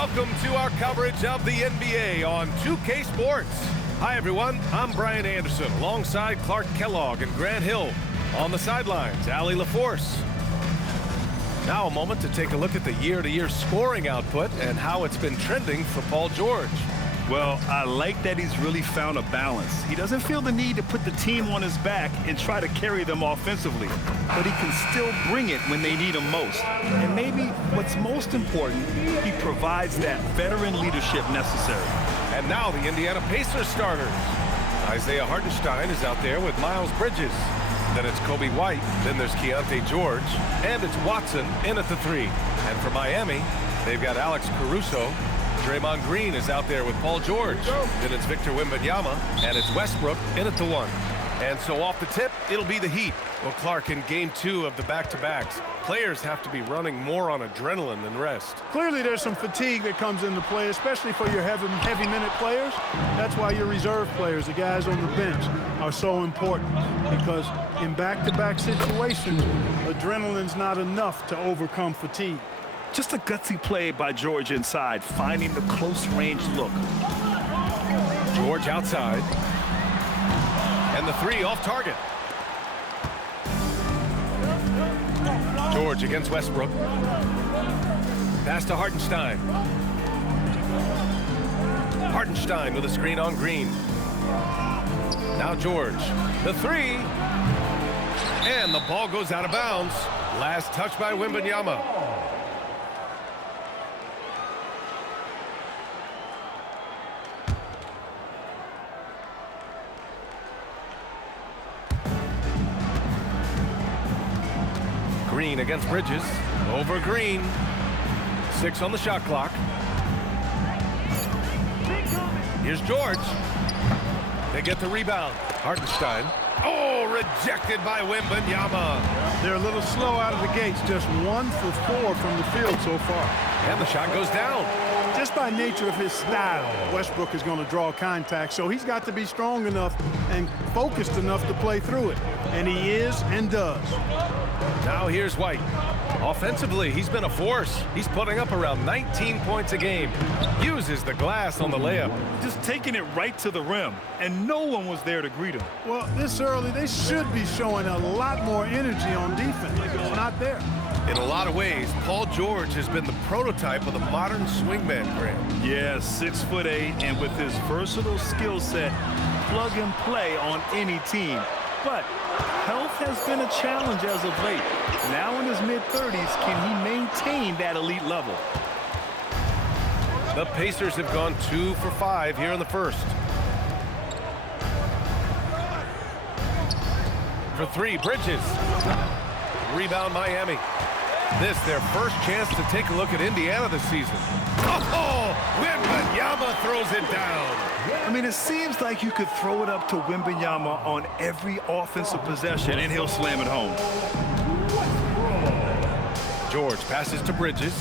welcome to our coverage of the NBA on 2K Sports. Hi, everyone. I'm Brian Anderson, alongside Clark Kellogg and Grant Hill. On the sidelines, Allie LaForce. Now a moment to take a look at the year-to-year scoring output and how it's been trending for Paul George. Well, I like that he's really found a balance. He doesn't feel the need to put the team on his back and try to carry them offensively, but he can still bring it when they need him most. And maybe what's most important, he provides that veteran leadership necessary. And now the Indiana Pacers starters. Isaiah Hartenstein is out there with Miles Bridges. Then it's Kobe White, then there's Keontae George, and it's Watson in at the 3. And for Miami, they've got Alex Caruso. Draymond Green is out there with Paul George. Then it's Victor Wembanyama, and it's Westbrook in at the 1. And so off the tip, it'll be the Heat. Well, Clark, in game 2 of the back-to-backs, players have to be running more on adrenaline than rest. Clearly there's some fatigue that comes into play, especially for your heavy minute players. That's why your reserve players, the guys on the bench, are so important, because in back-to-back situations, adrenaline's not enough to overcome fatigue. Just a gutsy play by George inside, finding the close-range look. George outside. And the 3 off target. George against Westbrook. Pass to Hartenstein. Hartenstein with a screen on Green. Now George. The 3. And the ball goes out of bounds. Last touch by Wembanyama. Green against Bridges. Over Green. 6 on the shot clock. Here's George. They get the rebound. Hartenstein. Oh, rejected by Wembanyama. They're a little slow out of the gates. Just 1 for 4 from the field so far. And the shot goes down. Just by nature of his style, Westbrook is going to draw contact, so he's got to be strong enough and focused enough to play through it. And he is and does. Now here's White. Offensively, he's been a force. He's putting up around 19 points a game. Uses the glass on the layup. Just taking it right to the rim, and no one was there to greet him. Well, this early, they should be showing a lot more energy on defense. It's not there. In a lot of ways, Paul George has been the prototype of the modern swingman, Grant. Yeah, 6'8", and with his versatile skill set, plug and play on any team. But health has been a challenge as of late. Now in his mid-30s, can he maintain that elite level? The Pacers have gone 2 for 5 here in the first. For 3, Bridges. Rebound Miami. This their first chance to take a look at Indiana this season. Oh, Wembanyama throws it down. I mean, it seems like you could throw it up to Wembanyama on every offensive possession, and he'll slam it home. George passes to Bridges.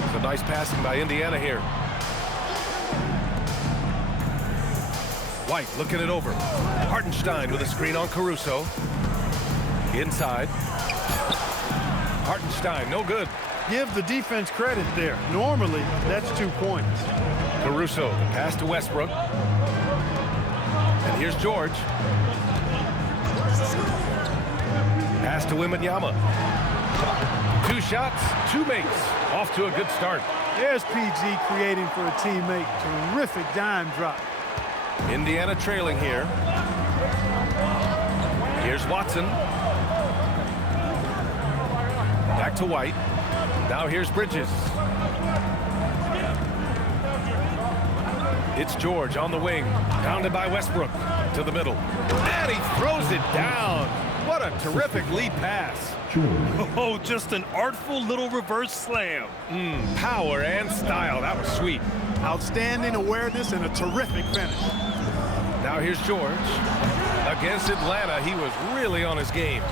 It's a nice passing by Indiana here. White looking it over. Hartenstein with a screen on Caruso. Inside. Hartenstein, no good. Give the defense credit there. Normally, that's 2 points. Caruso, pass to Westbrook. And here's George. Pass to Wembanyama. 2 shots, 2 makes. Off to a good start. There's PG creating for a teammate. Terrific dime drop. Indiana trailing here. Here's Watson. Back to White. Now here's Bridges. It's George on the wing. Pounded by Westbrook. To the middle. And he throws it down. What a terrific lead pass. Oh, just an artful little reverse slam. Power and style. That was sweet. Outstanding awareness and a terrific finish. Now here's George. Against Atlanta, he was really on his game.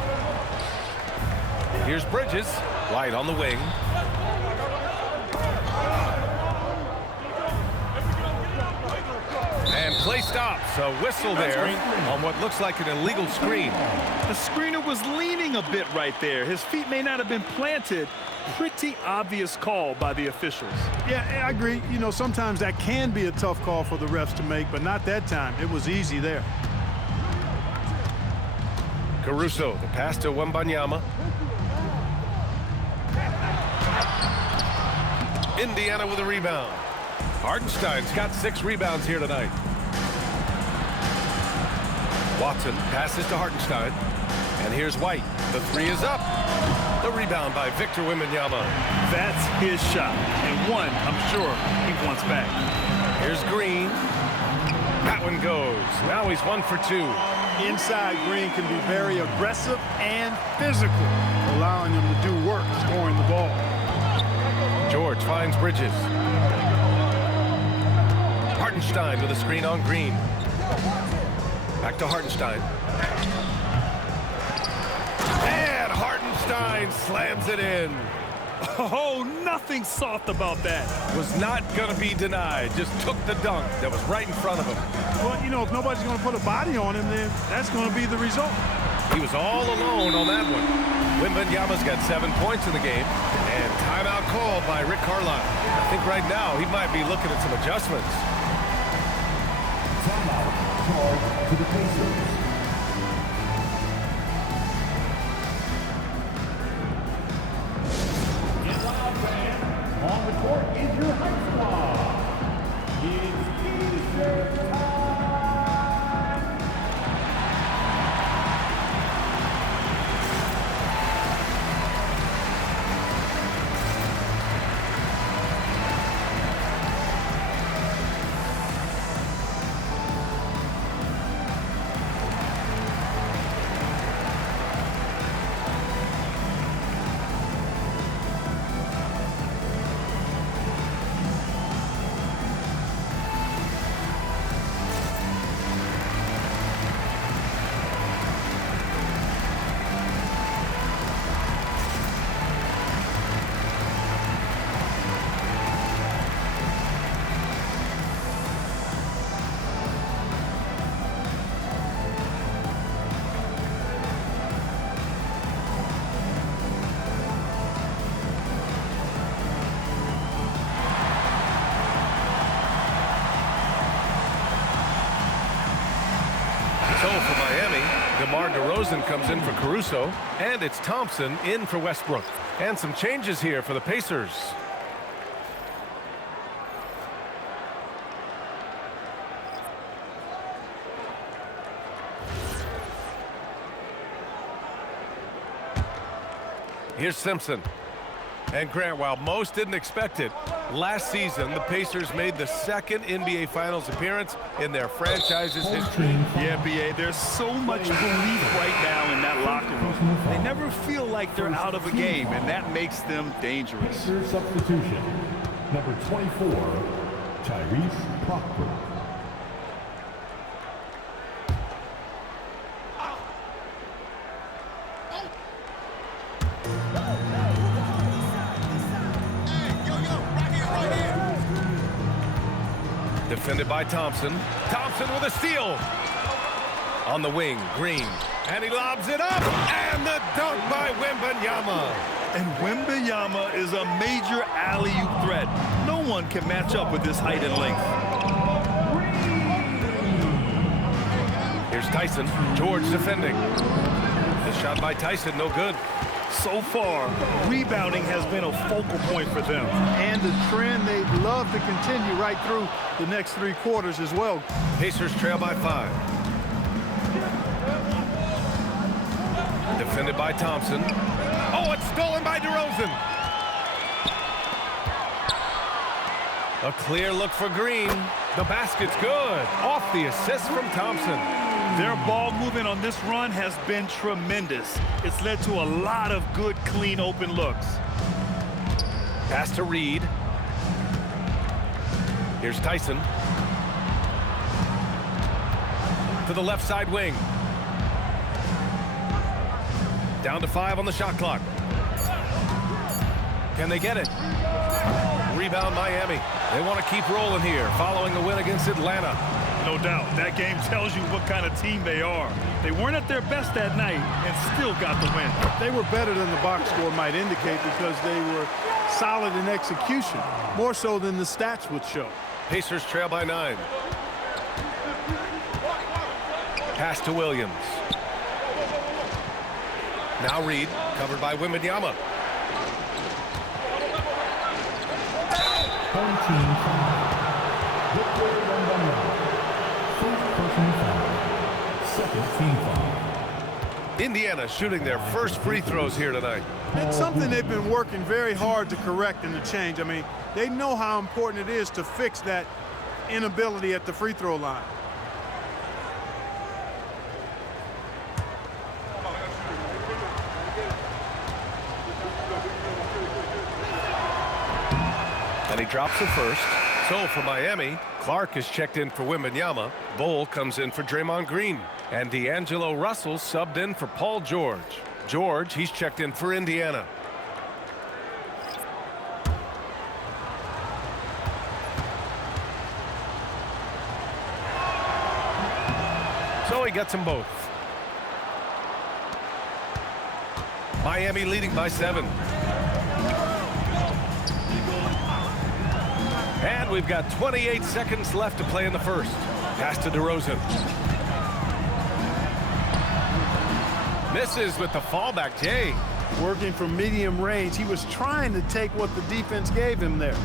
Here's Bridges. White on the wing. And play stops. A whistle there on what looks like an illegal screen. The screener was leaning a bit right there. His feet may not have been planted, pretty obvious call by the officials. Yeah, I agree. You know, sometimes that can be a tough call for the refs to make, but not that time. It was easy there. Caruso, the pass to Wembanyama. Indiana with a rebound. Hartenstein's got 6 rebounds here tonight. Watson passes to Hartenstein. And here's White. The 3 is up. The rebound by Victor Wembanyama. That's his shot. And one, I'm sure, he wants back. Here's Green. That one goes. Now he's 1 for 2. Inside, Green can be very aggressive and physical, allowing him to do work scoring the ball. George finds Bridges. Hartenstein with a screen on Green. Back to Hartenstein. And Hartenstein slams it in. Oh, nothing soft about that. Was not going to be denied. Just took the dunk that was right in front of him. Well, you know, if nobody's going to put a body on him, then that's going to be the result. He was all alone on that one. Wembanyama's got 7 points in the game. And timeout called by Rick Carlisle. I think right now he might be looking at some adjustments. Timeout called to the Pacers. On the court is your high squad. It's Pacers time. So for Miami, DeMar DeRozan comes in for Caruso, and it's Thompson in for Westbrook. And some changes here for the Pacers. Here's Simpson. And Grant, while most didn't expect it, last season the Pacers made the 2nd NBA Finals appearance in their franchise's history. Yeah, B.A., there's so much belief right now in that locker room. They never feel like they're out of a game, and that makes them dangerous. Pacers substitution. Number 24, Tyrese Proctor. Defended by Thompson. Thompson with a steal. On the wing, Green. And he lobs it up. And the dunk by Wembanyama. And Wembanyama is a major alley-oop threat. No one can match up with his height and length. Here's Tyson. George defending. The shot by Tyson, no good. So far, rebounding has been a focal point for them. And the trend they'd love to continue right through the next 3 quarters as well. Pacers trail by 5. Defended by Thompson. Oh, it's stolen by DeRozan. A clear look for Green. The basket's good. Off the assist from Thompson. Their ball movement on this run has been tremendous. It's led to a lot of good, clean, open looks. Pass to Reed. Here's Tyson. To the left side wing. Down to 5 on the shot clock. Can they get it? Rebound Miami. They want to keep rolling here following the win against Atlanta. No doubt. That game tells you what kind of team they are. They weren't at their best that night and still got the win. They were better than the box score might indicate because they were solid in execution, more so than the stats would show. Pacers trail by 9. Pass to Williams. Now Reed, covered by Wembanyama. 14 foul. Victor Wembanyama. First personal foul. Second team foul. Indiana shooting their first free throws here tonight. It's something they've been working very hard to correct and to change. I mean, they know how important it is to fix that inability at the free throw line. And he drops the first. So for Miami, Clark is checked in for Wembanyama. Bol comes in for Draymond Green. And D'Angelo Russell subbed in for Paul George. George, he's checked in for Indiana. So he gets them both. Miami leading by 7. And we've got 28 seconds left to play in the first. Pass to DeRozan. Misses with the fallback. Jay. Working from medium range. He was trying to take what the defense gave him there.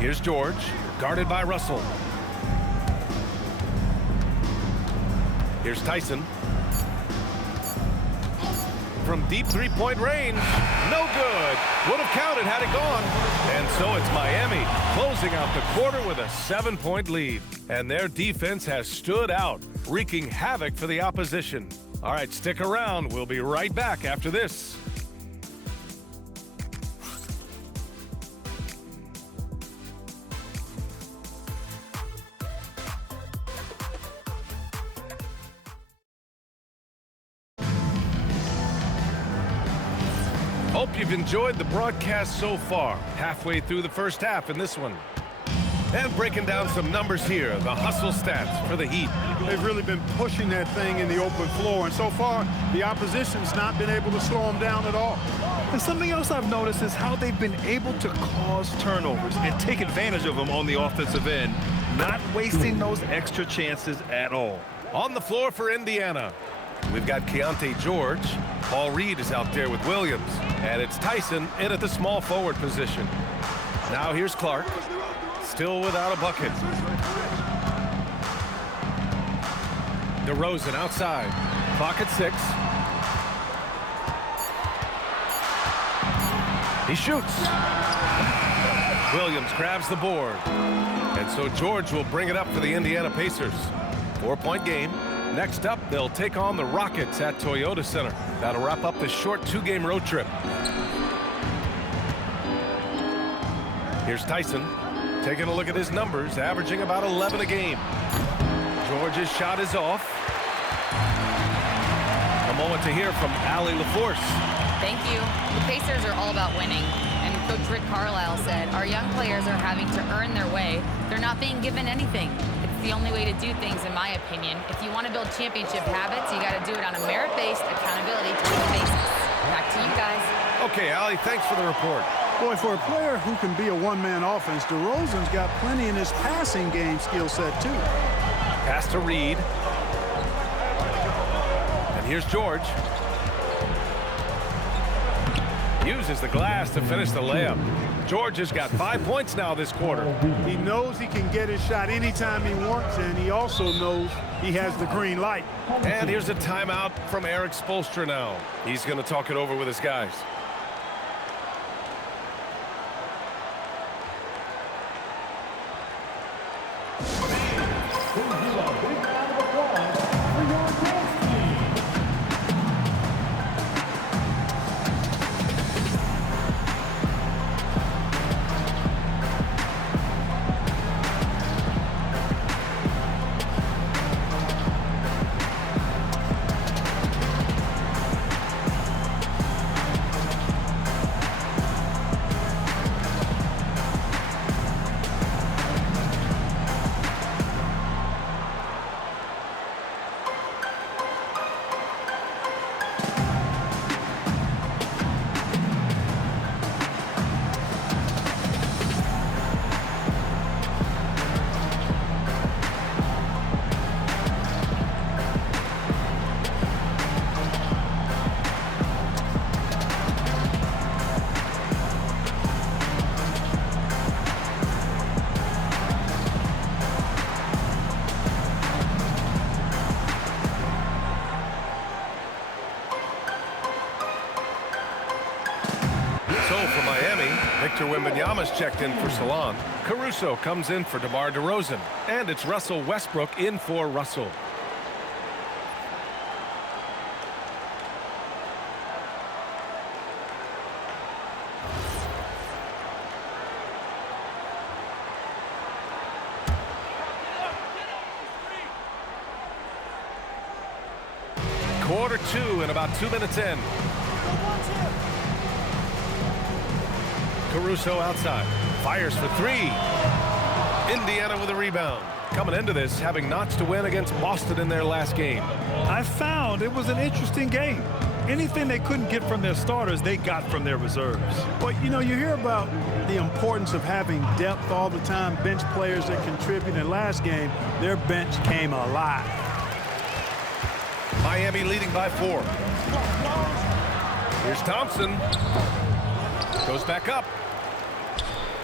Here's George, guarded by Russell. Here's Tyson. From deep three-point range. No good. Would have counted had it gone. And so it's Miami closing out the quarter with a 7-point lead. And their defense has stood out, wreaking havoc for the opposition. All right, stick around. We'll be right back after this. Hope you've enjoyed the broadcast so far. Halfway through the first half in this one. And breaking down some numbers here, the hustle stats for the Heat. They've really been pushing that thing in the open floor, and so far, the opposition's not been able to slow them down at all. And something else I've noticed is how they've been able to cause turnovers and take advantage of them on the offensive end, not wasting those extra chances at all. On the floor for Indiana, we've got Keontae George. Paul Reed is out there with Williams. And it's Tyson in at the small forward position. Now here's Clark. Still without a bucket. DeRozan outside. Clock at 6. He shoots. Williams grabs the board. And so George will bring it up for the Indiana Pacers. 4-point game. Next up, they'll take on the Rockets at Toyota Center. That'll wrap up the short 2-game road trip. Here's Tyson. Taking a look at his numbers, averaging about 11 a game. George's shot is off. A moment to hear from Allie LaForce. Thank you. The Pacers are all about winning. And Coach Rick Carlisle said, our young players are having to earn their way. They're not being given anything. It's the only way to do things, in my opinion. If you want to build championship habits, you got to do it on a merit-based accountability basis. Back to you guys. Okay, Allie, thanks for the report. Boy, for a player who can be a one-man offense, DeRozan's got plenty in his passing game skill set, too. Pass to Reed. And here's George. Uses the glass to finish the layup. George has got 5 points now this quarter. He knows he can get his shot anytime he wants, and he also knows he has the green light. And here's a timeout from Eric Spoelstra now. He's going to talk it over with his guys. Wembanyama's checked in for Salon. Caruso comes in for DeMar DeRozan. And it's Russell Westbrook in for Russell. Quarter 2 and about 2 minutes in. Caruso outside. Fires for 3. Indiana with a rebound. Coming into this, having notched a win against Boston in their last game. I found it was an interesting game. Anything they couldn't get from their starters, they got from their reserves. But, you know, you hear about the importance of having depth all the time, bench players that contribute. In last game, their bench came alive. Miami leading by 4. Here's Thompson. Goes back up.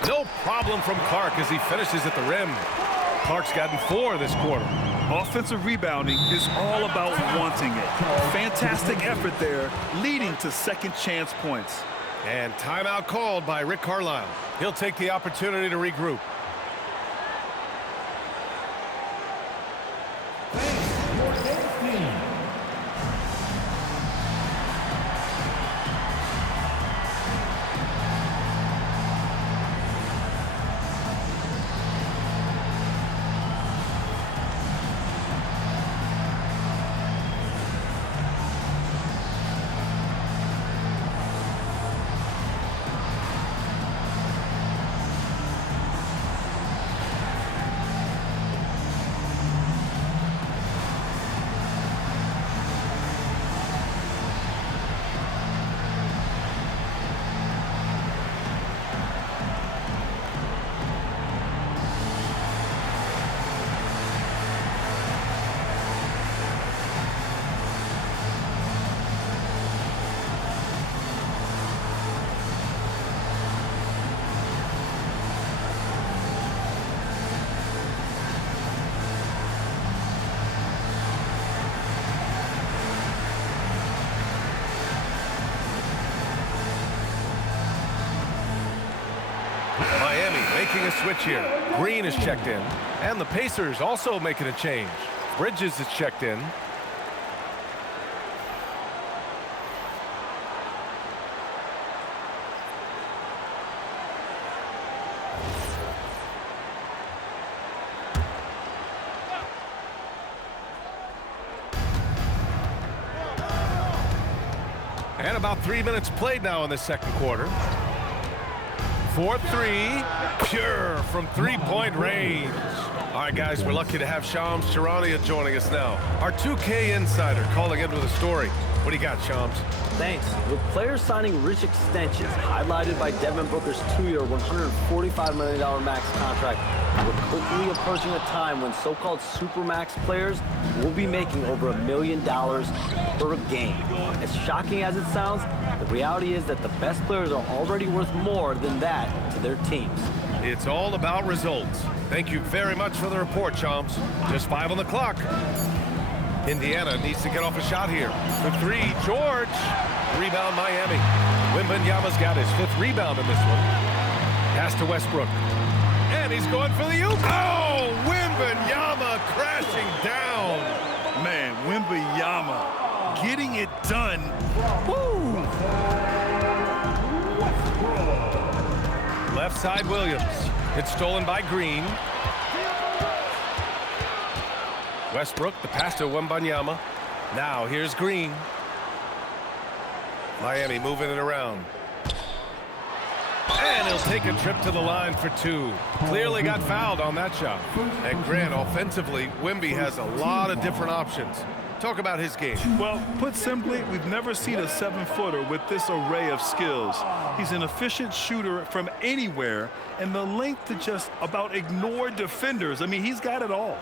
No problem from Clark as he finishes at the rim. Clark's gotten 4 this quarter. Offensive rebounding is all about wanting it. Fantastic effort there, leading to second chance points. And timeout called by Rick Carlisle. He'll take the opportunity to regroup. Miami making a switch here. Green is checked in. And the Pacers also making a change. Bridges is checked in. And about 3 minutes played now in the second quarter. 4-3, pure from three-point range. All right, guys, we're lucky to have Shams Charania joining us now. Our 2K insider calling in with a story. What do you got, Shams? Thanks. With players signing rich extensions, highlighted by Devin Booker's 2-year, $145 million max contract, we're quickly approaching a time when so-called supermax players will be making over $1 million per game. As shocking as it sounds, the reality is that the best players are already worth more than that to their teams. It's all about results. Thank you very much for the report, Shams. Just 5 on the clock. Indiana needs to get off a shot here. For 3, George. Rebound, Miami. Wembanyama's got his 5th rebound in this one. Pass to Westbrook. And he's going for the oop. Oh, Wembanyama crashing down. Man, Wembanyama getting it done. Woo! Left side, Williams. It's stolen by Green. Westbrook, the pass to Wembanyama. Now, here's Green. Miami moving it around. And he'll take a trip to the line for 2. Clearly got fouled on that shot. And Grant, offensively, Wemby has a lot of different options. Talk about his game. Well, put simply, we've never seen a 7-footer with this array of skills. He's an efficient shooter from anywhere, and the length to just about ignore defenders. I mean, he's got it all.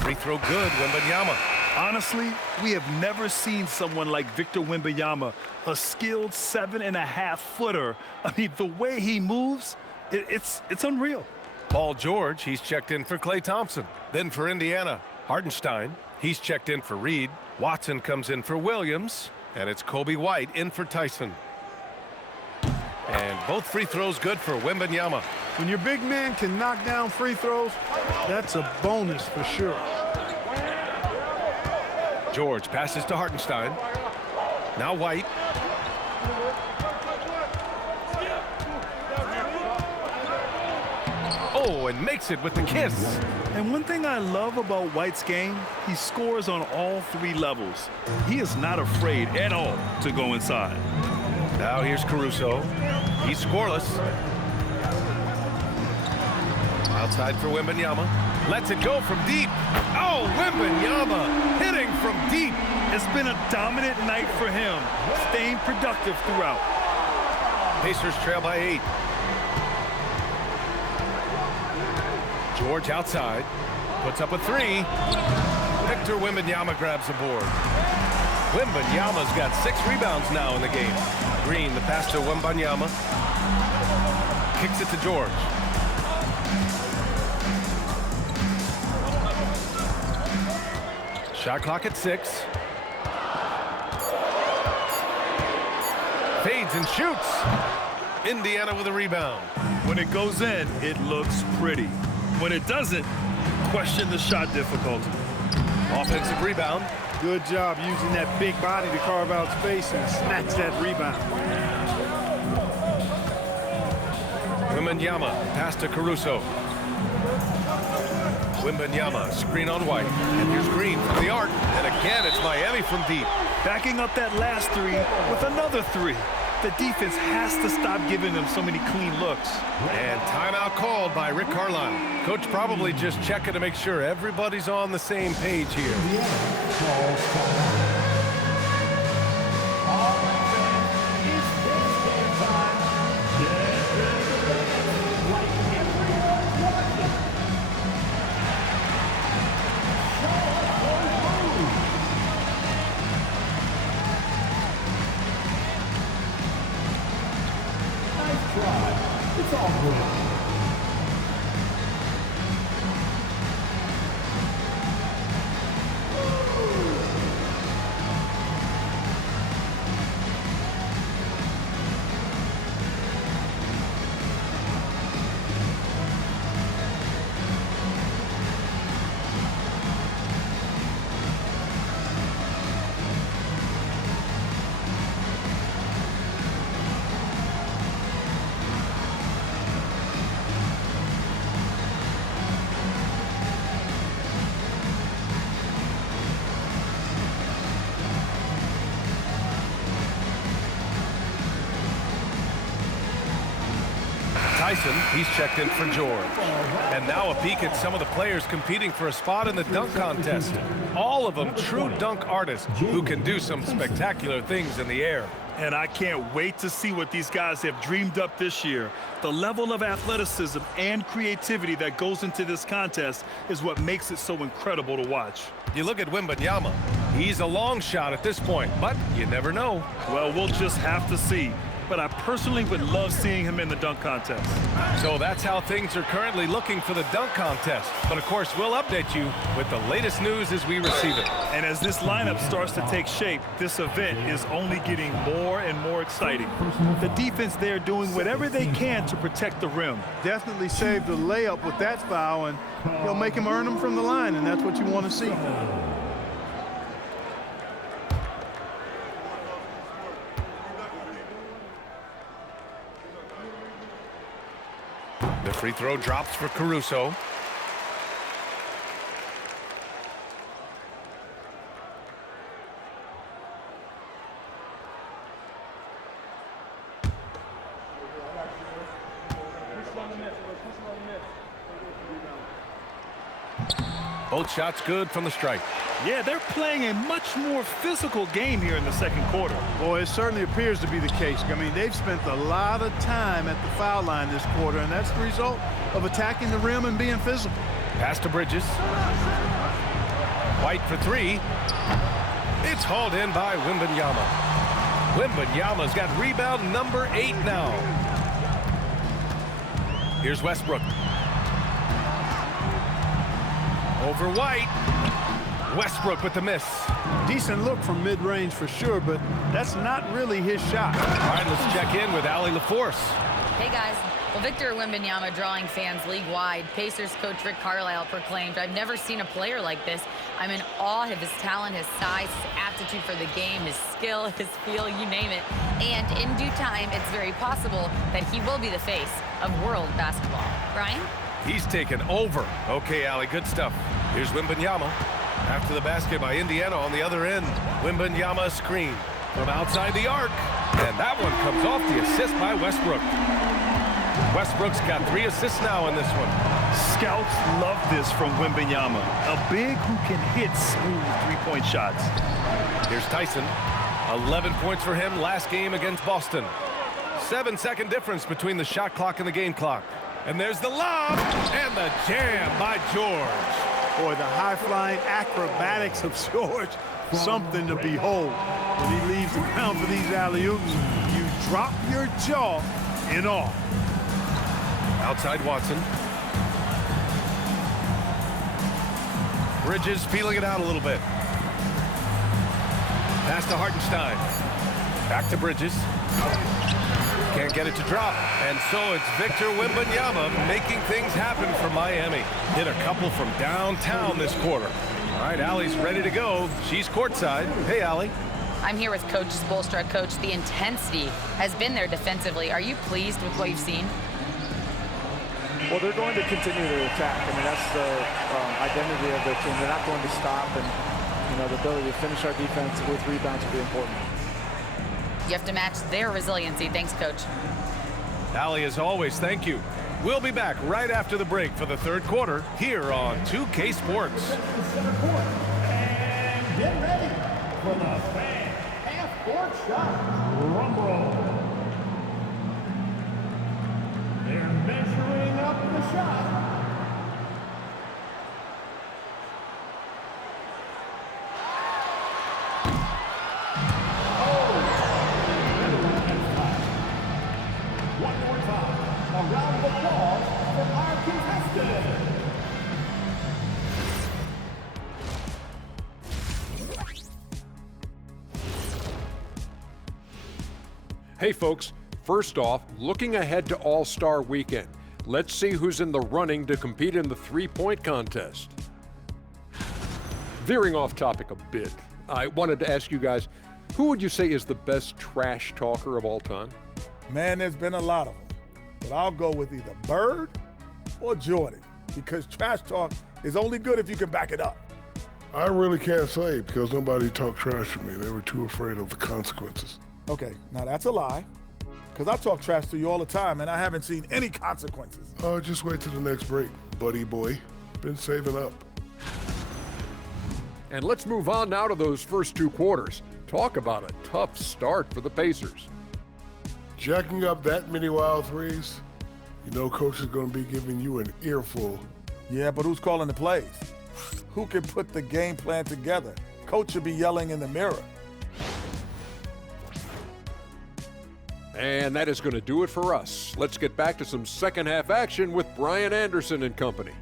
Free throw good, Wembanyama. Honestly, we have never seen someone like Victor Wembanyama, a skilled 7.5-footer. I mean, the way he moves, it's unreal. Paul George, he's checked in for Klay Thompson. Then for Indiana, Hartenstein. He's checked in for Reed. Watson comes in for Williams. And it's Coby White in for Tyson. And both free throws good for Wembanyama. When your big man can knock down free throws, that's a bonus for sure. George passes to Hartenstein. Now White. Oh, and makes it with the kiss. And one thing I love about White's game, he scores on all three levels. He is not afraid at all to go inside. Now here's Caruso. He's scoreless. Outside for Wembanyama. Lets it go from deep. Oh, Wembanyama hitting from deep. It's been a dominant night for him, staying productive throughout. Pacers trail by 8. George outside. Puts up a 3. Victor Wembanyama grabs the board. Wembanyama's got 6 rebounds now in the game. Green, the pass to Wembanyama. Kicks it to George. Shot clock at 6. Fades and shoots. Indiana with a rebound. When it goes in, it looks pretty. When it doesn't, question the shot difficulty. Offensive rebound. Good job using that big body to carve out space and snatch that rebound. Wembanyama, pass to Caruso. Wembanyama, screen on White. And here's Green from the arc. And again, it's Miami from deep. Backing up that last 3 with another 3. The defense has to stop giving them so many clean looks. And timeout called by Rick Carlisle. Coach probably just checking to make sure everybody's on the same page here. It's all good. Tyson, he's checked in for George. And now a peek at some of the players competing for a spot in the dunk contest. All of them true dunk artists who can do some spectacular things in the air. And I can't wait to see what these guys have dreamed up this year. The level of athleticism and creativity that goes into this contest is what makes it so incredible to watch. You look at Wembanyama. He's a long shot at this point, but you never know. Well, we'll just have to see. But I personally would love seeing him in the dunk contest. So that's how things are currently looking for the dunk contest. But of course, we'll update you with the latest news as we receive it. And as this lineup starts to take shape, this event is only getting more and more exciting. The defense there doing whatever they can to protect the rim. Definitely saved the layup with that foul, and he'll make him earn them from the line, and that's what you want to see. The free throw drops for Caruso. Both shots good from the stripe. Yeah, they're playing a much more physical game here in the second quarter. Boy, it certainly appears to be the case. I mean, they've spent a lot of time at the foul line this quarter, and that's the result of attacking the rim and being physical. Pass to Bridges. White for 3. It's hauled in by Wembanyama. Wembanyama's got rebound number 8 now. Here's Westbrook. Over White. Westbrook with the miss. Decent look from mid-range for sure, but that's not really his shot. All right, let's check in with Allie LaForce. Hey guys. Well, Victor Wembanyama drawing fans league-wide. Pacers coach Rick Carlisle proclaimed, "I've never seen a player like this. I'm in awe of his talent, his size, his aptitude for the game, his skill, his feel, you name it. And in due time, it's very possible that he will be the face of world basketball." Brian? He's taken over. Okay, Allie, good stuff. Here's Wembanyama. After the basket by Indiana on the other end. Wembanyama screen from outside the arc. And that one comes off the assist by Westbrook. Westbrook's got 3 assists now in this one. Scouts love this from Wembanyama. A big who can hit smooth three-point shots. Here's Tyson. 11 points for him last game against Boston. 7-second difference between the shot clock and the game clock. And there's the lob and the jam by George. Boy, the high-flying acrobatics of George, something to behold. When he leaves the ground for these alley-oops, you drop your jaw in awe. Outside Watson. Bridges feeling it out a little bit. Pass to Hartenstein. Back to Bridges. Can't get it to drop. And so it's Victor Wembanyama making things happen for Miami. Hit a couple from downtown this quarter. All right, Allie's ready to go. She's courtside. Hey, Allie. I'm here with Coach Spoelstra. Coach, the intensity has been there defensively. Are you pleased with what you've seen? Well, they're going to continue to attack. I mean, that's the identity of their team. They're not going to stop, and the ability to finish our defense with rebounds will be important. You have to match their resiliency. Thanks, Coach. Allie, as always, thank you. We'll be back right after the break for the third quarter here on 2K Sports. And get ready for the fan half-court shot. Rumble. They're measuring up the shot. One more time. A round of applause for our contestants. Hey folks, first off, looking ahead to All-Star Weekend. Let's see who's in the running to compete in the three-point contest. Veering off topic a bit, I wanted to ask you guys, who would you say is the best trash talker of all time? Man, there's been a lot of them, but I'll go with either Bird or Jordan, because trash talk is only good if you can back it up. I really can't say because nobody talked trash to me. They were too afraid of the consequences. Okay, now that's a lie, because I talk trash to you all the time, and I haven't seen any consequences. Oh, just wait till the next break, buddy boy. Been saving up. And let's move on now to those first 2 quarters. Talk about a tough start for the Pacers. Jacking up that many wild threes, you know Coach is going to be giving you an earful. Yeah, but who's calling the plays? Who can put the game plan together? Coach should be yelling in the mirror. And that is going to do it for us. Let's get back to some second half action with Brian Anderson and company.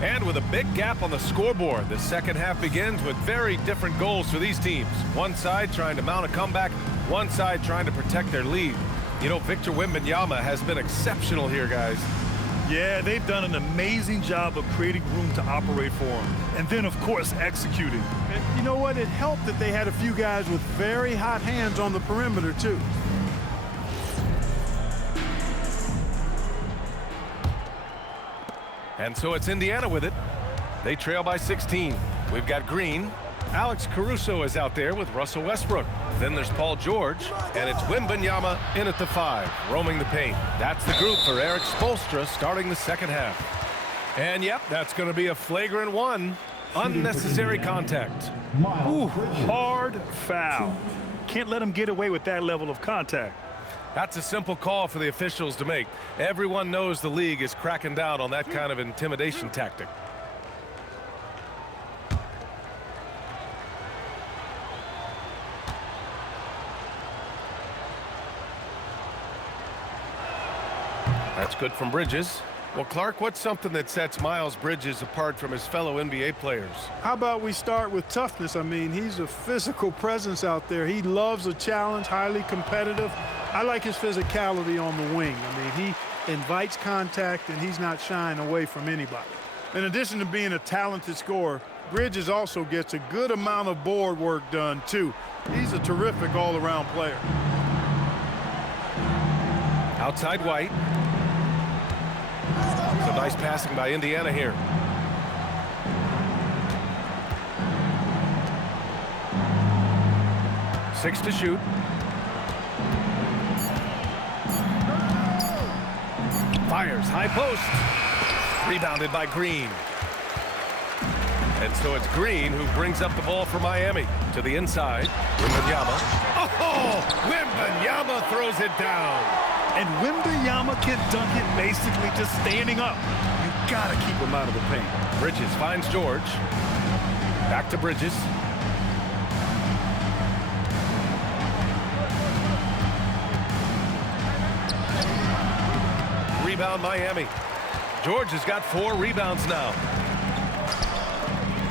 And with a big gap on the scoreboard, the second half begins with very different goals for these teams. One side trying to mount a comeback, one side trying to protect their lead. You know, Victor Wembanyama has been exceptional here, guys. Yeah, they've done an amazing job of creating room to operate for him. And then, of course, executing. And you know what? It helped that they had a few guys with very hot hands on the perimeter, too. And so it's Indiana with it. They trail by 16. We've got Green. Alex Caruso is out there with Russell Westbrook. Then there's Paul George, and it's Wembanyama in at the 5, roaming the paint. That's the group for Eric Spoelstra starting the second half. And yep, that's going to be a flagrant 1. Unnecessary contact. Ooh, hard foul. Can't let him get away with that level of contact. That's a simple call for the officials to make. Everyone knows the league is cracking down on that kind of intimidation tactic. That's good from Bridges. Well, Clark, what's something that sets Miles Bridges apart from his fellow NBA players? How about we start with toughness? I mean, he's a physical presence out there. He loves a challenge, highly competitive. I like his physicality on the wing. I mean, he invites contact, and he's not shying away from anybody. In addition to being a talented scorer, Bridges also gets a good amount of board work done, too. He's a terrific all-around player. Outside White. Some nice passing by Indiana here. Six to shoot. Fires, high post. Rebounded by Green. And so it's Green who brings up the ball for Miami. To the inside, Wembanyama. Oh, Wembanyama throws it down. And Wembanyama can dunk it basically just standing up. You gotta keep him out of the paint. Bridges finds George. Back to Bridges. Rebound Miami. George has got 4 rebounds now.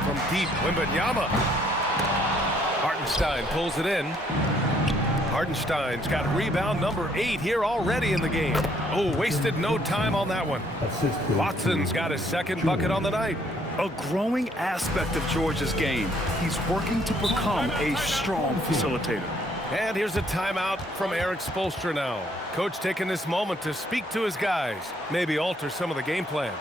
From deep, Wembanyama. Hartenstein pulls it in. Hartenstein's got rebound number 8 here already in the game. Oh, wasted no time on that one. Watson's got his second bucket on the night. A growing aspect of George's game. He's working to become a strong facilitator. And here's a timeout from Eric Spoelstra now. Coach taking this moment to speak to his guys, maybe alter some of the game plan.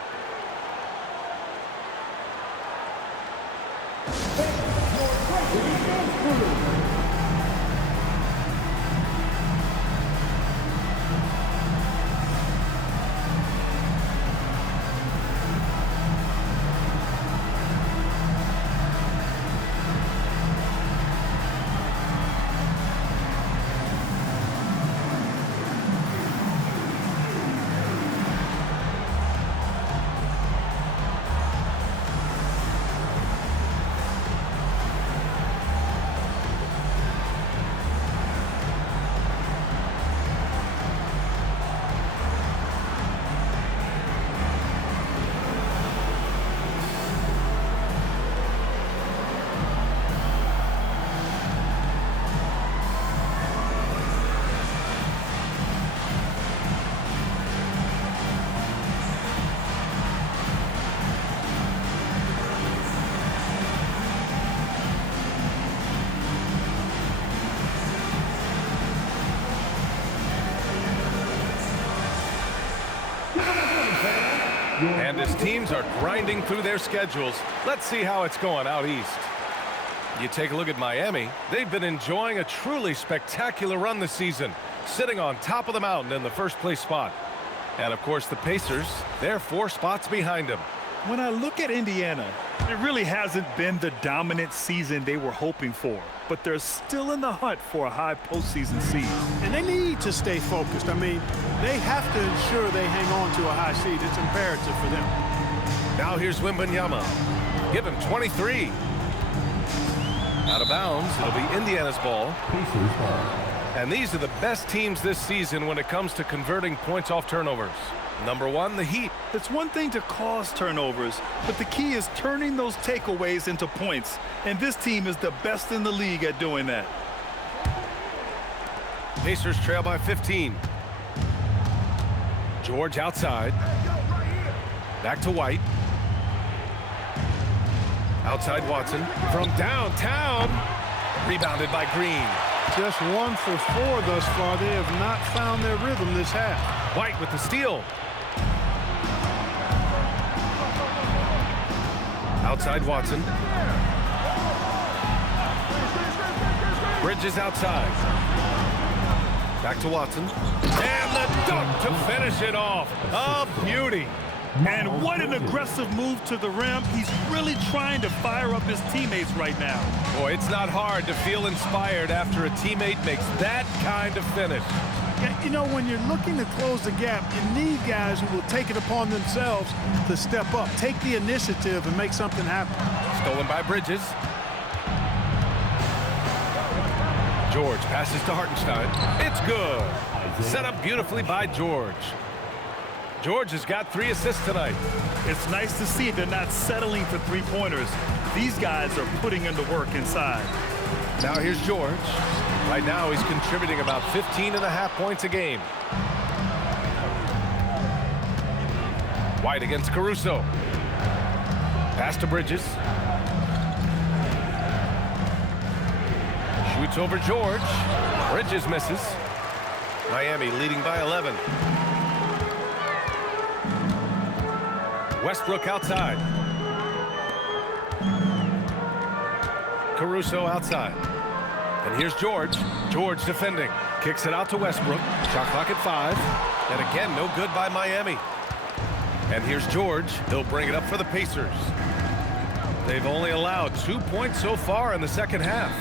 And as teams are grinding through their schedules, let's see how it's going out east. You take a look at Miami. They've been enjoying a truly spectacular run this season, sitting on top of the mountain in the first place spot. And, of course, the Pacers, they're 4 spots behind them. When I look at Indiana, it really hasn't been the dominant season they were hoping for, but they're still in the hunt for a high postseason seed. And they need to stay focused. I mean, they have to ensure they hang on to a high seed. It's imperative for them. Now here's Wembanyama. Give him 23. Out of bounds. It'll be Indiana's ball. And these are the best teams this season when it comes to converting points off turnovers. Number 1, the Heat. It's one thing to cause turnovers, but the key is turning those takeaways into points. And this team is the best in the league at doing that. Pacers trail by 15. George outside. Back to White. Outside Watson. From downtown. Rebounded by Green. Just 1 for 4 thus far. They have not found their rhythm this half. White with the steal. Outside Watson. Bridges outside. Back to Watson. And the dunk to finish it off. A beauty. And what an aggressive move to the rim. He's really trying to fire up his teammates right now. Boy, it's not hard to feel inspired after a teammate makes that kind of finish. You know, when you're looking to close the gap, you need guys who will take it upon themselves to step up, take the initiative, and make something happen. Stolen by Bridges. George passes to Hartenstein. It's good. Set up beautifully by George. George has got 3 assists tonight. It's nice to see they're not settling for three-pointers. These guys are putting in the work inside. Now here's George. Right now he's contributing about 15.5 points a game. White against Caruso. Pass to Bridges. Shoots over George. Bridges misses. Miami leading by 11. Westbrook outside. Caruso outside. And here's George. George defending. Kicks it out to Westbrook. Shot clock at 5. And again, no good by Miami. And here's George. He'll bring it up for the Pacers. They've only allowed 2 points so far in the second half.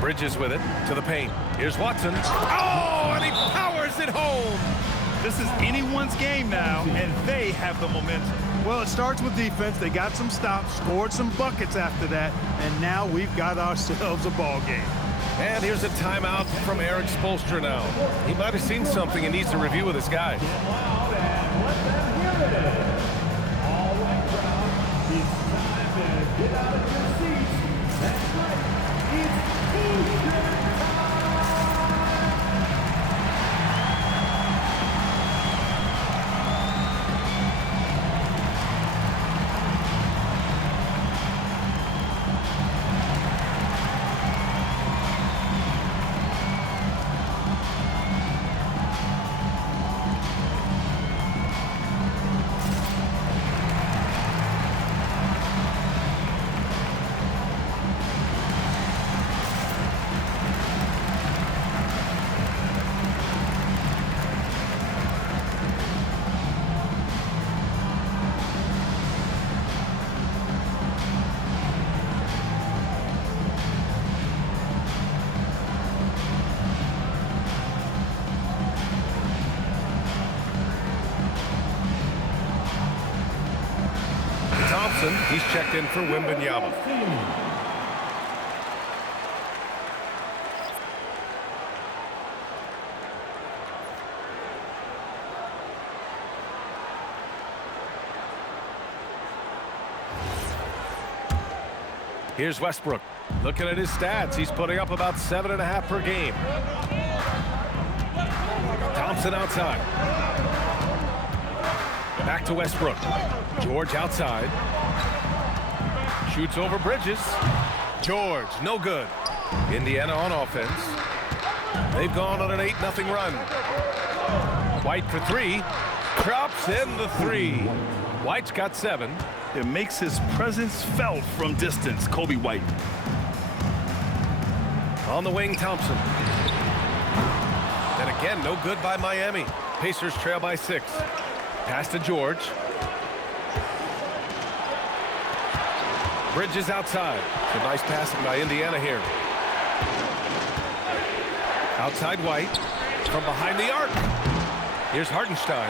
Bridges with it to the paint. Here's Watson. Oh, and he powers it home. This is anyone's game now, and they have the momentum. Well, it starts with defense. They got some stops, scored some buckets after that, and now we've got ourselves a ball game. And here's a timeout from Eric Spoelstra now. He might have seen something and needs to review with his guys. Get out of your seats. That's right. It's Booster time. Thompson, he's checked in for Wembanyama. Here's Westbrook. Looking at his stats, he's putting up about 7.5 per game. Thompson outside. Back to Westbrook. George outside. Shoots over Bridges. George, no good. Indiana on offense. They've gone on an 8-0 run. White for 3. Drops in the 3. White's got 7. It makes his presence felt from distance, Coby White. On the wing, Thompson. And again, no good by Miami. Pacers trail by 6. Pass to George. Bridges outside. A nice passing by Indiana here. Outside White. From behind the arc. Here's Hartenstein.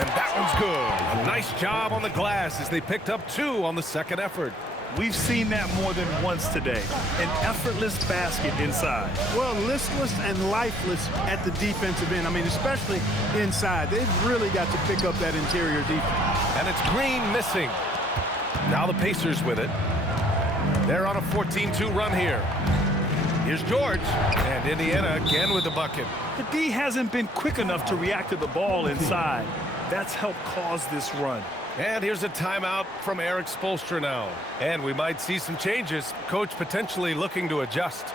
And that one's good. A nice job on the glass as they picked up 2 on the second effort. We've seen that more than once today. An effortless basket inside. Well, listless and lifeless at the defensive end. I mean, especially inside. They've really got to pick up that interior defense. And it's Green missing. Now the Pacers with it. They're on a 14-2 run here. Here's George. And Indiana again with the bucket. The D hasn't been quick enough to react to the ball inside. That's helped cause this run. And here's a timeout from Eric Spoelstra now. And we might see some changes. Coach potentially looking to adjust.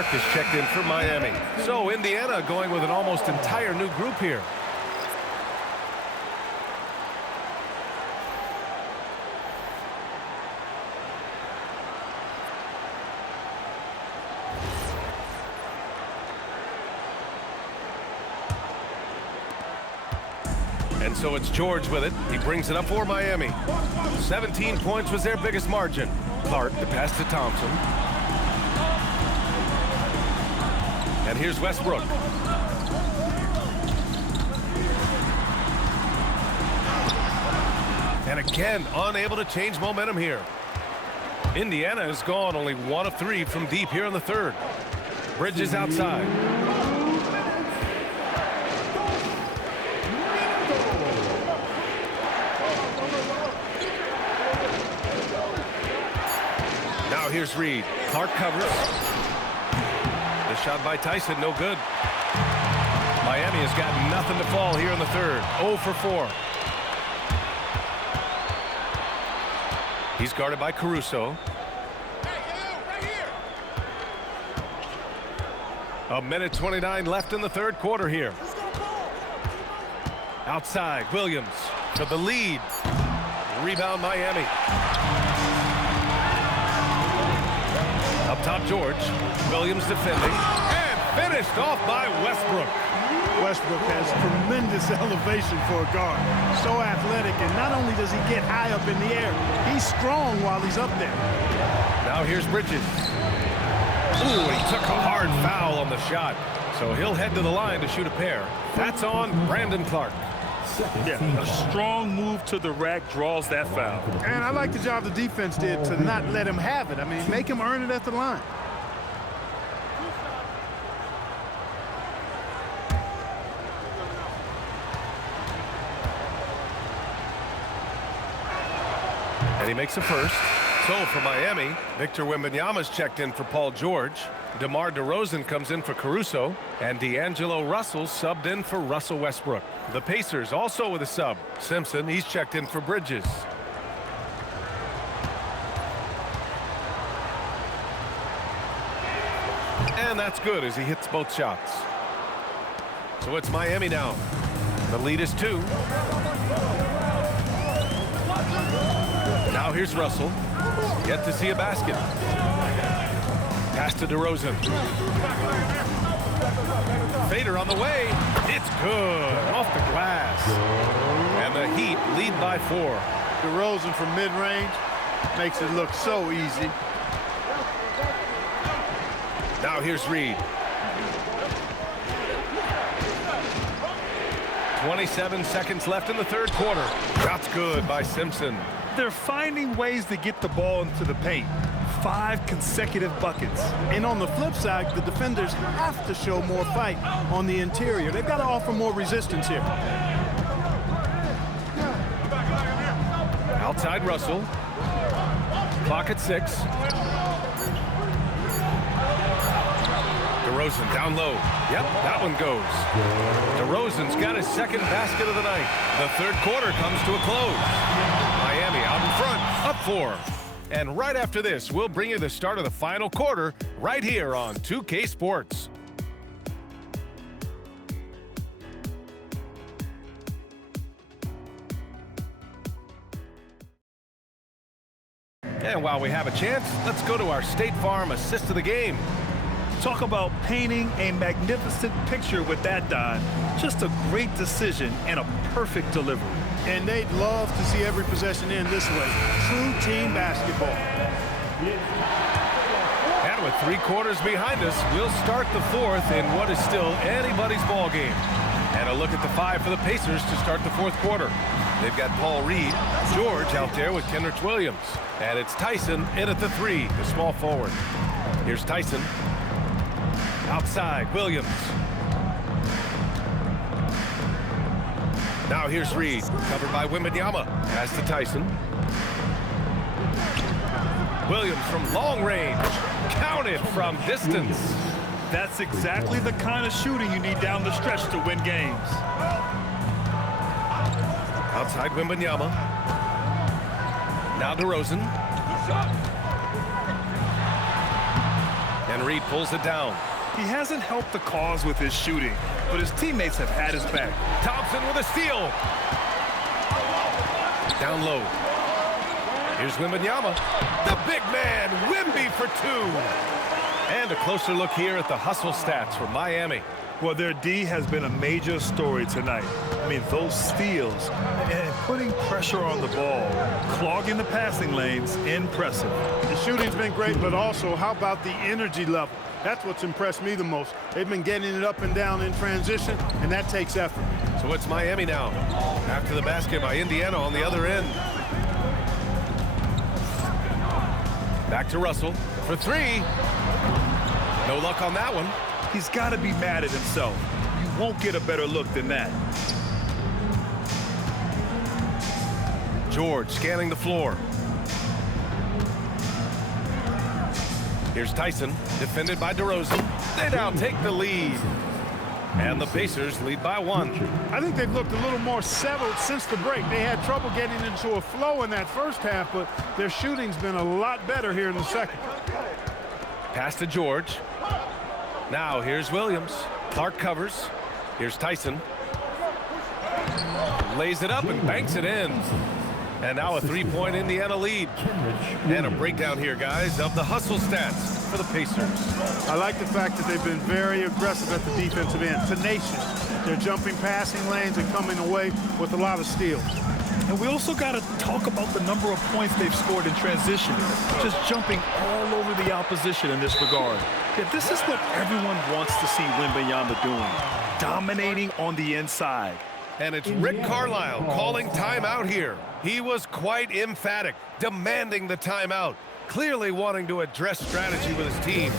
Clark is checked in for Miami. So Indiana going with an almost entire new group here. And so it's George with it. He brings it up for Miami. 17 points was their biggest margin. Clark, the pass to Thompson. And here's Westbrook. And again, unable to change momentum here. Indiana has gone only 1 of 3 from deep here in the third. Bridges outside. Now here's Reed. Clark covers. The shot by Tyson, no good. Miami has got nothing to fall here in the third. 0 for 4. He's guarded by Caruso. A minute 29 left in the third quarter here. Outside, Williams for the lead. Rebound, Miami. Up top, George. Williams defending. And finished off by Westbrook. Westbrook has tremendous elevation for a guard. So athletic, and not only does he get high up in the air, he's strong while he's up there. Now here's Bridges. Ooh, he took a hard foul on the shot. So he'll head to the line to shoot a pair. That's on Brandon Clark. Yeah, a strong move to the rack draws that foul. And I like the job the defense did to not let him have it. I mean, make him earn it at the line. And he makes a first. So for Miami, Victor Wembanyama's checked in for Paul George. DeMar DeRozan comes in for Caruso. And D'Angelo Russell subbed in for Russell Westbrook. The Pacers also with a sub. Simpson, he's checked in for Bridges. And that's good as he hits both shots. So it's Miami now. The lead is 2. Now here's Russell. Yet to see a basket. Pass to DeRozan. Fader on the way. It's good. Off the glass. And the Heat lead by 4. DeRozan from mid-range makes it look so easy. Now here's Reed. 27 seconds left in the third quarter. Shot's good by Simpson. They're finding ways to get the ball into the paint. 5 consecutive buckets. And on the flip side, the defenders have to show more fight on the interior. They've got to offer more resistance here. Outside Russell. Clock at 6. DeRozan down low. Yep, that one goes. DeRozan's got his second basket of the night. The third quarter comes to a close. Miami out in front, up 4. And right after this, we'll bring you the start of the final quarter right here on 2K Sports. And while we have a chance, let's go to our State Farm assist of the game. Talk about painting a magnificent picture with that, Don. Just a great decision and a perfect delivery. And they'd love to see every possession end this way. True team basketball. And with 3 quarters behind us, we'll start the fourth in what is still anybody's ball game. And a look at the 5 for the Pacers to start the fourth quarter. They've got Paul Reed, George out there with Kenrich Williams. And it's Tyson in at the 3, the small forward. Here's Tyson. Outside, Williams. Now here's Reed, covered by Wembanyama. Pass to Tyson. Williams from long range. Counted from distance. That's exactly the kind of shooting you need down the stretch to win games. Outside Wembanyama. Now DeRozan. And Reed pulls it down. He hasn't helped the cause with his shooting, but his teammates have had his back. Thompson with a steal. Down low. Here's Wembanyama. The big man, Wemby for two. And a closer look here at the hustle stats for Miami. Well, their D has been a major story tonight. I mean, those steals and putting pressure on the ball, clogging the passing lanes, impressive. The shooting's been great, but also how about the energy level? That's what's impressed me the most. They've been getting it up and down in transition, and that takes effort. So it's Miami now. After the basket by Indiana on the other end. Back to Russell for three. No luck on that one. He's got to be mad at himself. You won't get a better look than that. George scanning the floor. Here's Tyson, defended by DeRozan. They now take the lead. And the Pacers lead by one. I think they've looked a little more settled since the break. They had trouble getting into a flow in that first half, but their shooting's been a lot better here in the second. Pass to George. Now here's Williams. Clark covers. Here's Tyson. Lays it up and banks it in. And now a three-point Indiana lead. And a breakdown here, guys, of the hustle stats for the Pacers. I like the fact that they've been very aggressive at the defensive end, tenacious. They're jumping passing lanes and coming away with a lot of steals. And we also got to talk about the number of points they've scored in transition, just jumping all over the opposition in this regard. Yeah, this is what everyone wants to see Wembanyama doing, dominating on the inside. And it's Rick Carlisle calling timeout here. He was quite emphatic, demanding the timeout, clearly wanting to address strategy with his team.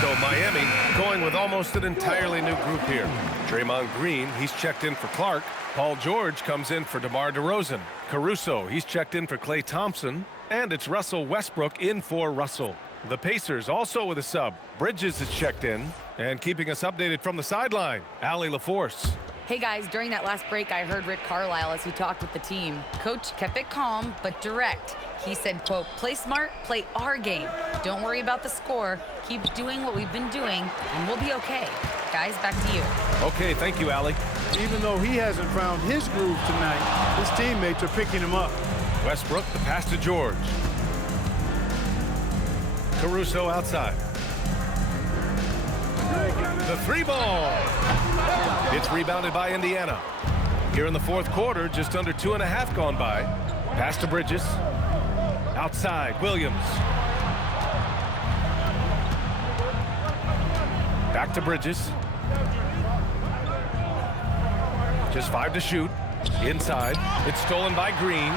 So Miami going with almost an entirely new group here. Draymond Green, he's checked in for Clark. Paul George comes in for DeMar DeRozan. Caruso, he's checked in for Klay Thompson. And it's Russell Westbrook in for Russell. The Pacers also with a sub. Bridges is checked in. And keeping us updated from the sideline, Allie LaForce. Hey guys, during that last break, I heard Rick Carlisle as he talked with the team. Coach kept it calm, but direct. He said, quote, play smart, play our game. Don't worry about the score. Keep doing what we've been doing, and we'll be okay. Guys, back to you. Okay, thank you, Allie. Even though he hasn't found his groove tonight, his teammates are picking him up. Westbrook, the pass to George. Caruso outside. The three ball. It's rebounded by Indiana. Here in the fourth quarter, just under 2.5 gone by. Pass to Bridges. Outside, Williams. Back to Bridges. Just 5 to shoot. Inside. It's stolen by Green.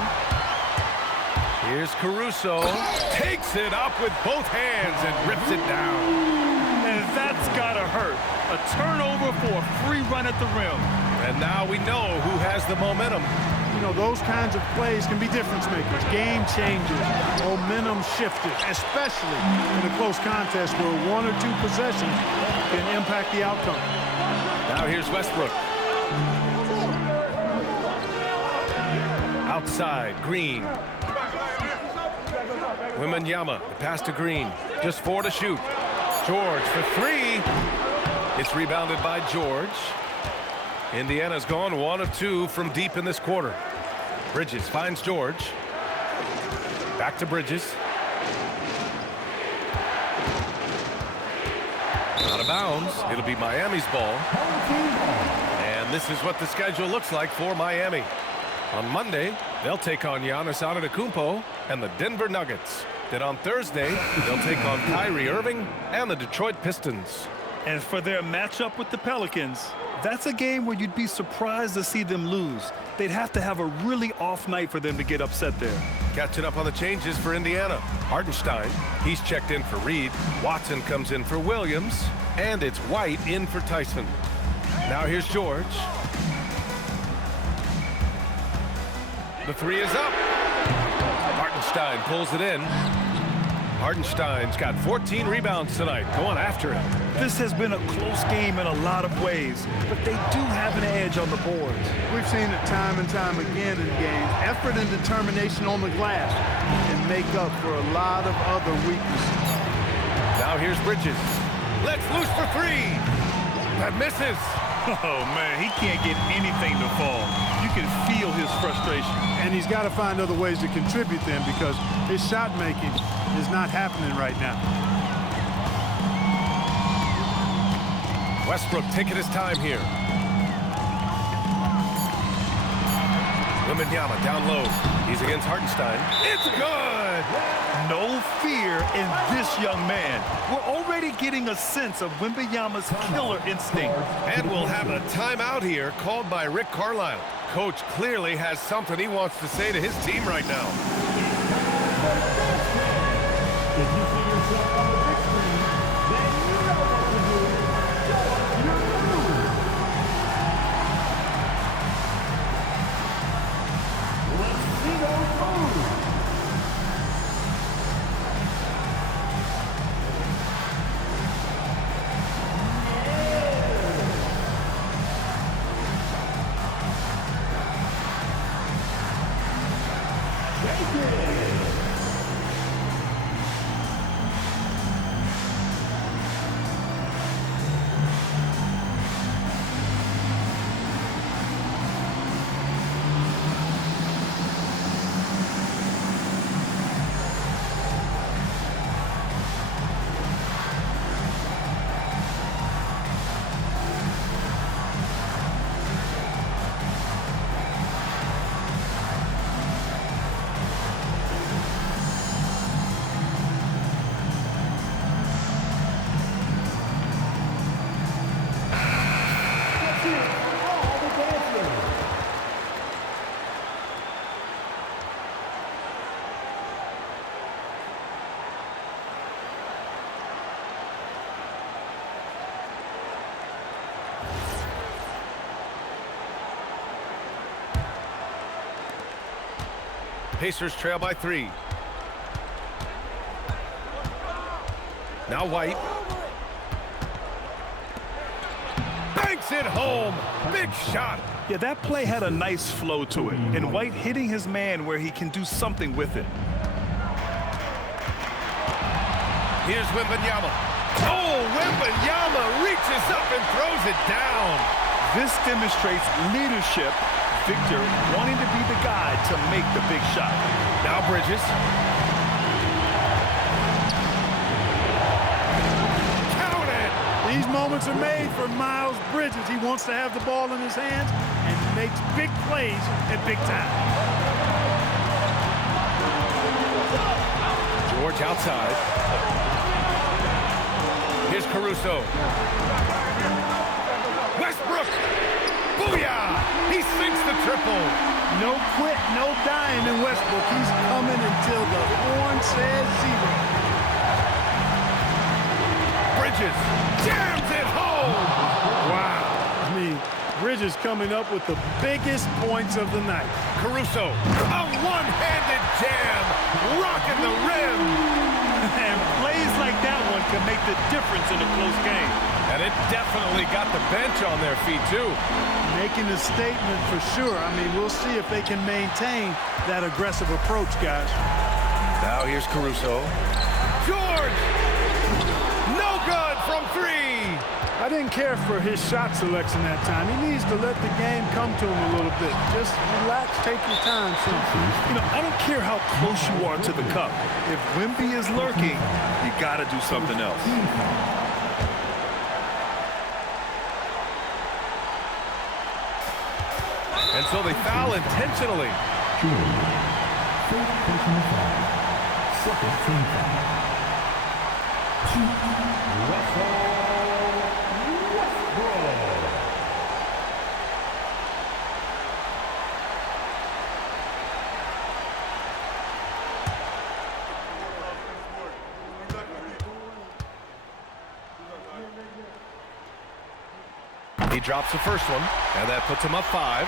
Here's Caruso. Takes it up with both hands and rips it down. And that's gotta hurt. A turnover for a free run at the rim. And now we know who has the momentum. You know, those kinds of plays can be difference makers, game changers, momentum shifters, especially in a close contest where 1 or 2 possessions can impact the outcome. Now here's Westbrook. Outside, Green. Wembanyama, the pass to Green. Just 4 to shoot. George for 3. It's rebounded by George. Indiana's gone 1 of 2 from deep in this quarter. Bridges finds George. Back to Bridges. Out of bounds. It'll be Miami's ball. And this is what the schedule looks like for Miami. On Monday, they'll take on Giannis Antetokounmpo and the Denver Nuggets. Then on Thursday, they'll take on Kyrie Irving and the Detroit Pistons. And for their matchup with the Pelicans, that's a game where you'd be surprised to see them lose. They'd have to have a really off night for them to get upset there. Catching up on the changes for Indiana. Hartenstein, he's checked in for Reed. Watson comes in for Williams. And it's White in for Tyson. Now here's George. The three is up. Hartenstein pulls it in. Hartenstein's got 14 rebounds tonight, going after it. This has been a close game in a lot of ways, but they do have an edge on the boards. We've seen it time and time again in games. Effort and determination on the glass can make up for a lot of other weaknesses. Now here's Bridges. Let's loose for three. That misses. Oh, man, he can't get anything to fall. You can feel his frustration. And he's got to find other ways to contribute them because his shot making is not happening right now. Westbrook taking his time here. Wembanyama down low. He's against Hartenstein. It's good! No fear in this young man. We're already getting a sense of Wembanyama's killer instinct. And we'll have a timeout here called by Rick Carlisle. Coach clearly has something he wants to say to his team right now. If you see yourself on the big screen, then you know what to do. Let's see those moves. Pacers trail by 3. Now White. Banks it home. Big shot. Yeah, that play had a nice flow to it. And White hitting his man where he can do something with it. Here's Wembanyama. Oh, Wembanyama reaches up and throws it down. This demonstrates leadership. Victor wanting to be the guy to make the big shot. Now Bridges. Count it! These moments are made for Miles Bridges. He wants to have the ball in his hands and makes big plays at big time. George outside. Here's Caruso. Westbrook! Booyah! He sinks the triple. No quit, no dying in Westbrook. He's coming until the horn says zero. Bridges jams it home. Wow. I mean, Bridges coming up with the biggest points of the night. Caruso, a one-handed jam, rocking the rim. And plays like that one can make the difference in a close game. And it definitely got the bench on their feet, too. Making a statement for sure. I mean, we'll see if they can maintain that aggressive approach, guys. Now here's Caruso. George! No good from 3! I I didn't care for his shot selection that time. He needs to let the game come to him a little bit. Just relax, take your time, son. You know, I don't care how close you are to the cup. If Wemby is lurking, you got to do something else. And so they foul intentionally. First personal foul. Second team foul. Russell Westbrook. He drops the first one, and that puts him up 5.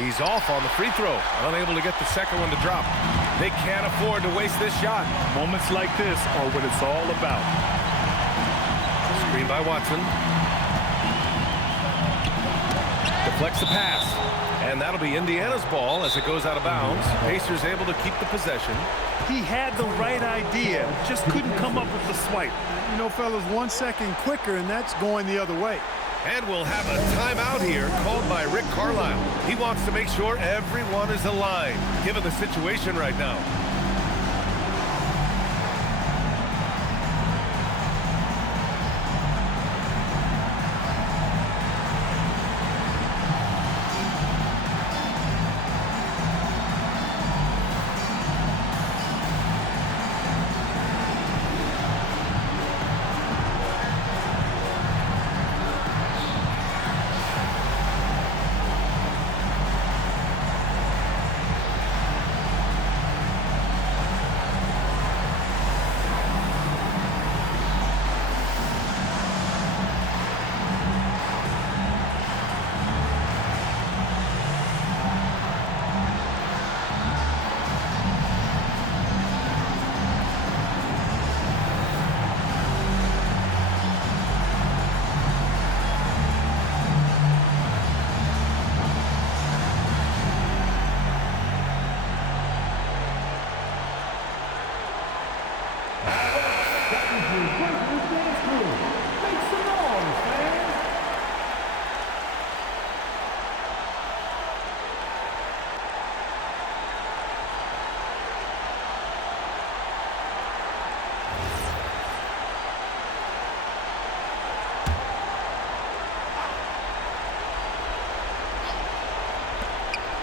He's off on the free throw, unable to get the second one to drop. They can't afford to waste this shot. Moments like this are what it's all about. Screen by Watson. Deflects the pass. And that'll be Indiana's ball as it goes out of bounds. Pacers able to keep the possession. He had the right idea, just couldn't come up with the swipe. You know, fellas, 1 second quicker, and that's going the other way. And we'll have a timeout here called by Rick Carlisle. He wants to make sure everyone is aligned, given the situation right now.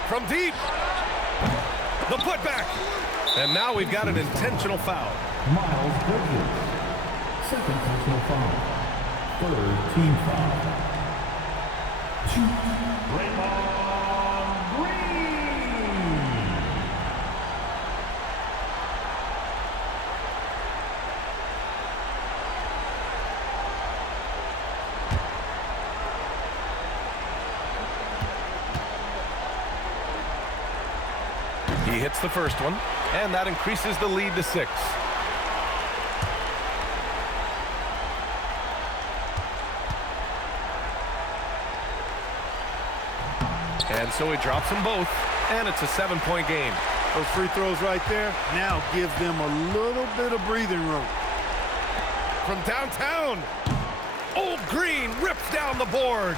From deep. The putback. And now we've got an intentional foul. Miles Bridges. Second personal foul. Third team foul. 2. Draymond Green. He hits the first one, and that increases the lead to 6. And so he drops them both, and it's a 7-point game. Those free throws right there now give them a little bit of breathing room. From downtown, Old Green rips down the board.